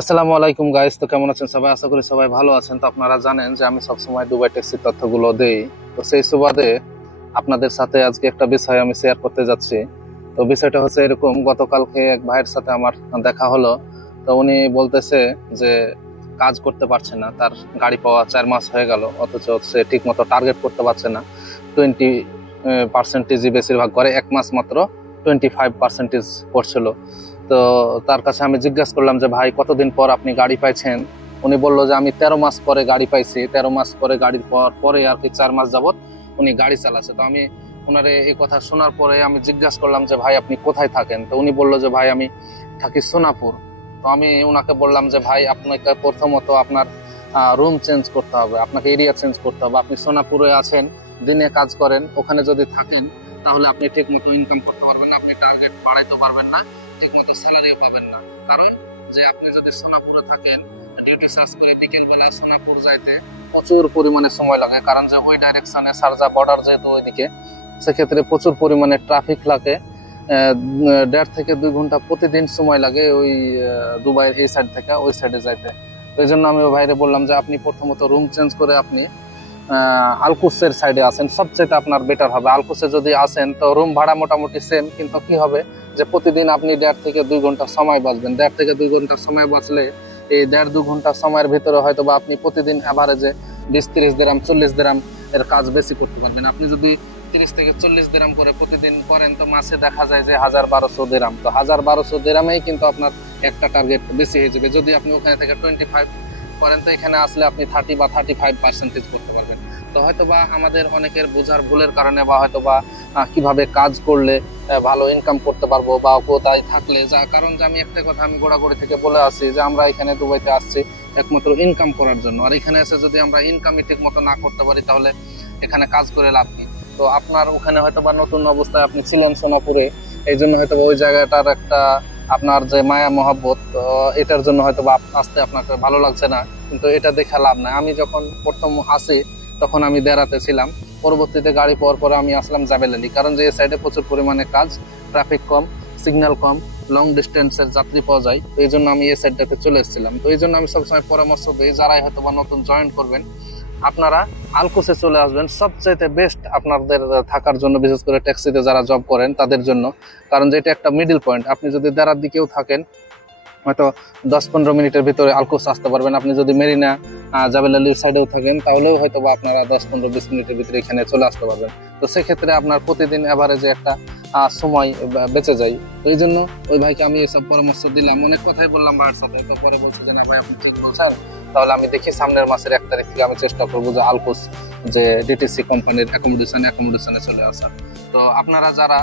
আসসালামু আলাইকুম গাইস তো কেমন আছেন সবাই? আশা করি সবাই ভালো আছেন। তো আপনারা জানেন যে আমি সবসময় দুবাই ট্যাক্সির তথ্যগুলো দেই। তো সেই সুবাদে আপনাদের সাথে আজকে একটা বিষয় আমি শেয়ার করতে যাচ্ছি। তো বিষয়টা হচ্ছে এরকম, গতকালকে এক ভাইয়ের সাথে আমার দেখা হলো। তো উনি বলতেছে যে কাজ করতে পারছে না, তার গাড়ি পাওয়া চার মাস হয়ে গেল, অথচ সে ঠিক মতো টার্গেট করতে পারছে না। টোয়েন্টি পার্সেন্টেজই বেশিরভাগ করে এক মাস মাত্র। টোয়েন্টি ফাইভ পার্সেন্টেজ করছিল। তো তার কাছে আমি জিজ্ঞাসা করলাম যে, ভাই, কতদিন পর আপনি গাড়ি পাইছেন? উনি বলল যে, আমি তেরো মাস পরে গাড়ি পাইছি। তেরো মাস পরে গাড়ির পর, পরে আর কি চার মাস যাবত উনি গাড়ি চালাচ্ছে। তো আমি ওনারে এই কথা শোনার পরে আমি জিজ্ঞাসা করলাম যে, ভাই, আপনি কোথায় থাকেন? তো উনি বলল যে, ভাই, আমি থাকি সোনাপুর। তো আমি ওনাকে বললাম যে, ভাই, আপনাকে প্রথমত আপনার রুম চেঞ্জ করতে হবে। আপনাকে এরিয়া চেঞ্জ করতে হবে। আপনি সোনাপুরে আছেন, দিনে কাজ করেন, ওখানে যদি থাকেন তাহলে আপনি ঠিক মতো ইনকাম করতে পারবেন না, আপনি টার্গেট বাড়াইতে পারবেন না ঠিক মতো স্যালারিও পাবেন না। কারণ যে আপনি যদি সোনাপুরে থাকেন ডিউটি সার্চ করে বিকেল বেলা সোনাপুর যাইতে প্রচুর পরিমাণে সময় লাগে। কারণ যে ওই ডাইরেকশনে সারজা বর্ডার যেহেতু ওইদিকে, সেক্ষেত্রে প্রচুর পরিমাণে ট্রাফিক লাগে। দেড় থেকে দুই ঘণ্টা প্রতিদিন সময় লাগে ওই দুবাইয়ের এই সাইড থেকে ওই সাইডে যাইতে। ওই জন্য আমি ভাইরে বললাম যে আপনি প্রথমত রুম চেঞ্জ করে আপনি আলকুসের সাইডে আসেন সবচেয়ে আপনার বেটার হবে। আলকুসে যদি আসেন, তো রুম ভাড়া মোটামুটি সেম কিন্তু কি হবে? যে প্রতিদিন আপনি দেড় থেকে দুই ঘণ্টা সময় বাঁচবেন। দেড় থেকে দুই ঘণ্টা সময় বাঁচলে এই দেড় দু ঘণ্টা সময়ের ভিতরে হয়তো বা আপনি প্রতিদিন অ্যাভারেজে বিশ তিরিশ দিরাম চল্লিশ দিরাম এর কাজ বেশি করতে পারবেন। আপনি যদি তিরিশ থেকে চল্লিশ দিরাম করে প্রতিদিন করেন, তো মাসে দেখা যায় যে হাজার বারোশো দিরাম তো হাজার বারোশো দিরামেই কিন্তু আপনার একটা টার্গেট বেশি হয়ে যাবে। যদি আপনি ওখানে থেকে টোয়েন্টি ফাইভ করেন তো এখানে আসলে আপনি থার্টি বা থার্টি ফাইভ পার্সেন্টেজ করতে পারবেন। তো হয়তো বা আমাদের অনেকের বোঝার ভুলের কারণে বা হয়তো বা কীভাবে কাজ করলে ভালো ইনকাম করতে পারব বা কোথায় থাকলে, যা কারণ যে আমি একটা কথা আমি গোড়াগড়ি থেকে বলে আসি যে আমরা এখানে দুবাইতে আসছি একমাত্র ইনকাম করার জন্য। আর এখানে এসে যদি আমরা ইনকামই ঠিক মতো না করতে পারি, তাহলে এখানে কাজ করে লাভ কি? তো আপনার ওখানে হয়তো বা নতুন অবস্থায় আপনি ছিলেন সোনাপুরে এই জন্য হয়তো ওই জায়গাটার একটা আপনার যে মায়া মহাব্বত এটার জন্য হয়তো বা আসতে আপনাকে ভালো লাগছে না, কিন্তু এটা দেখে লাভ নাই। আমি যখন প্রথম আসি, তখন আমি দেরাতে ছিলাম। পরবর্তীতে গাড়ি পাওয়ার পরে আমি আসলাম জাবেলালি, কারণ যে সাইডে প্রচুর পরিমাণে কাজ ট্রাফিক কম সিগন্যাল কম লং ডিস্টেন্সের যাত্রী পাওয়া যায়, তো এই জন্য আমি এই সাইডটাতে চলে এসেছিলাম। তো এই জন্য আমি সবসময় পরামর্শ দিই, যারাই হয়তো বা নতুন জয়েন করবেন আপনারা আলকোসে চলে আসবেন। সবচাইতে বেস্ট আপনাদের থাকার জন্য, বিশেষ করে ট্যাক্সিতে যারা জব করেন, তাদের জন্য। কারণ যেটা একটা মিডিল পয়েন্ট আপনি যদি দেরার দিকেও থাকেন, হয়তো দশ পনেরো মিনিটের ভিতরে আলকোস আসতে পারবেন। আপনি যদি মেরিনা জাবেল আলীর সাইডেও থাকেন, তাহলেও হয়তো বা আপনারা দশ পনেরো, বিশ মিনিটের ভিতরে এখানে চলে আসতে পারবেন। তো সেক্ষেত্রে আপনার প্রতিদিন অ্যাভারেজে একটা সময় বেঁচে তো এই জন্য ওই ভাইকে আমি এসব পরামর্শ দিলাম। অনেক কথাই বললাম ভাইয়ের সাথে। তারপরে বলছে যে, না ভাই, আপনি বলছেন। তাহলে আমি দেখি সামনের মাসের এক তারিখ থেকে আমি চেষ্টা করব যে আলকোস যে ডিটিসি কোম্পানির অ্যাকোমোডেশনে অ্যাকোমোডেশনে চলে আসা তো আপনারা যারা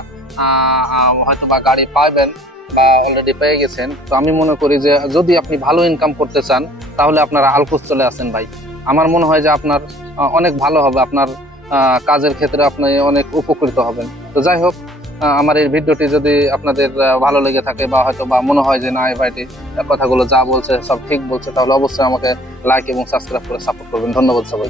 হয়তো বা গাড়ি পাবেন বা অলরেডি পেয়ে গেছেন, তো আমি মনে করি যে, যদি আপনি ভালো ইনকাম করতে চান, তাহলে আপনারা আলকোস চলে আসেন ভাই। আমার মনে হয় যে আপনার অনেক ভালো হবে। আপনার কাজের ক্ষেত্রে আপনি অনেক উপকৃত হবেন। তো যাই হোক আমার এই ভিডিওটি যদি আপনাদের ভালো লেগে থাকে বা হয়তো বা মনে হয় যে না, এই ভাইটি কথাগুলো যা বলছে সব ঠিক বলছে, তাহলে অবশ্যই আমাকে লাইক এবং সাবস্ক্রাইব করে সাপোর্ট করবেন। ধন্যবাদ সবাই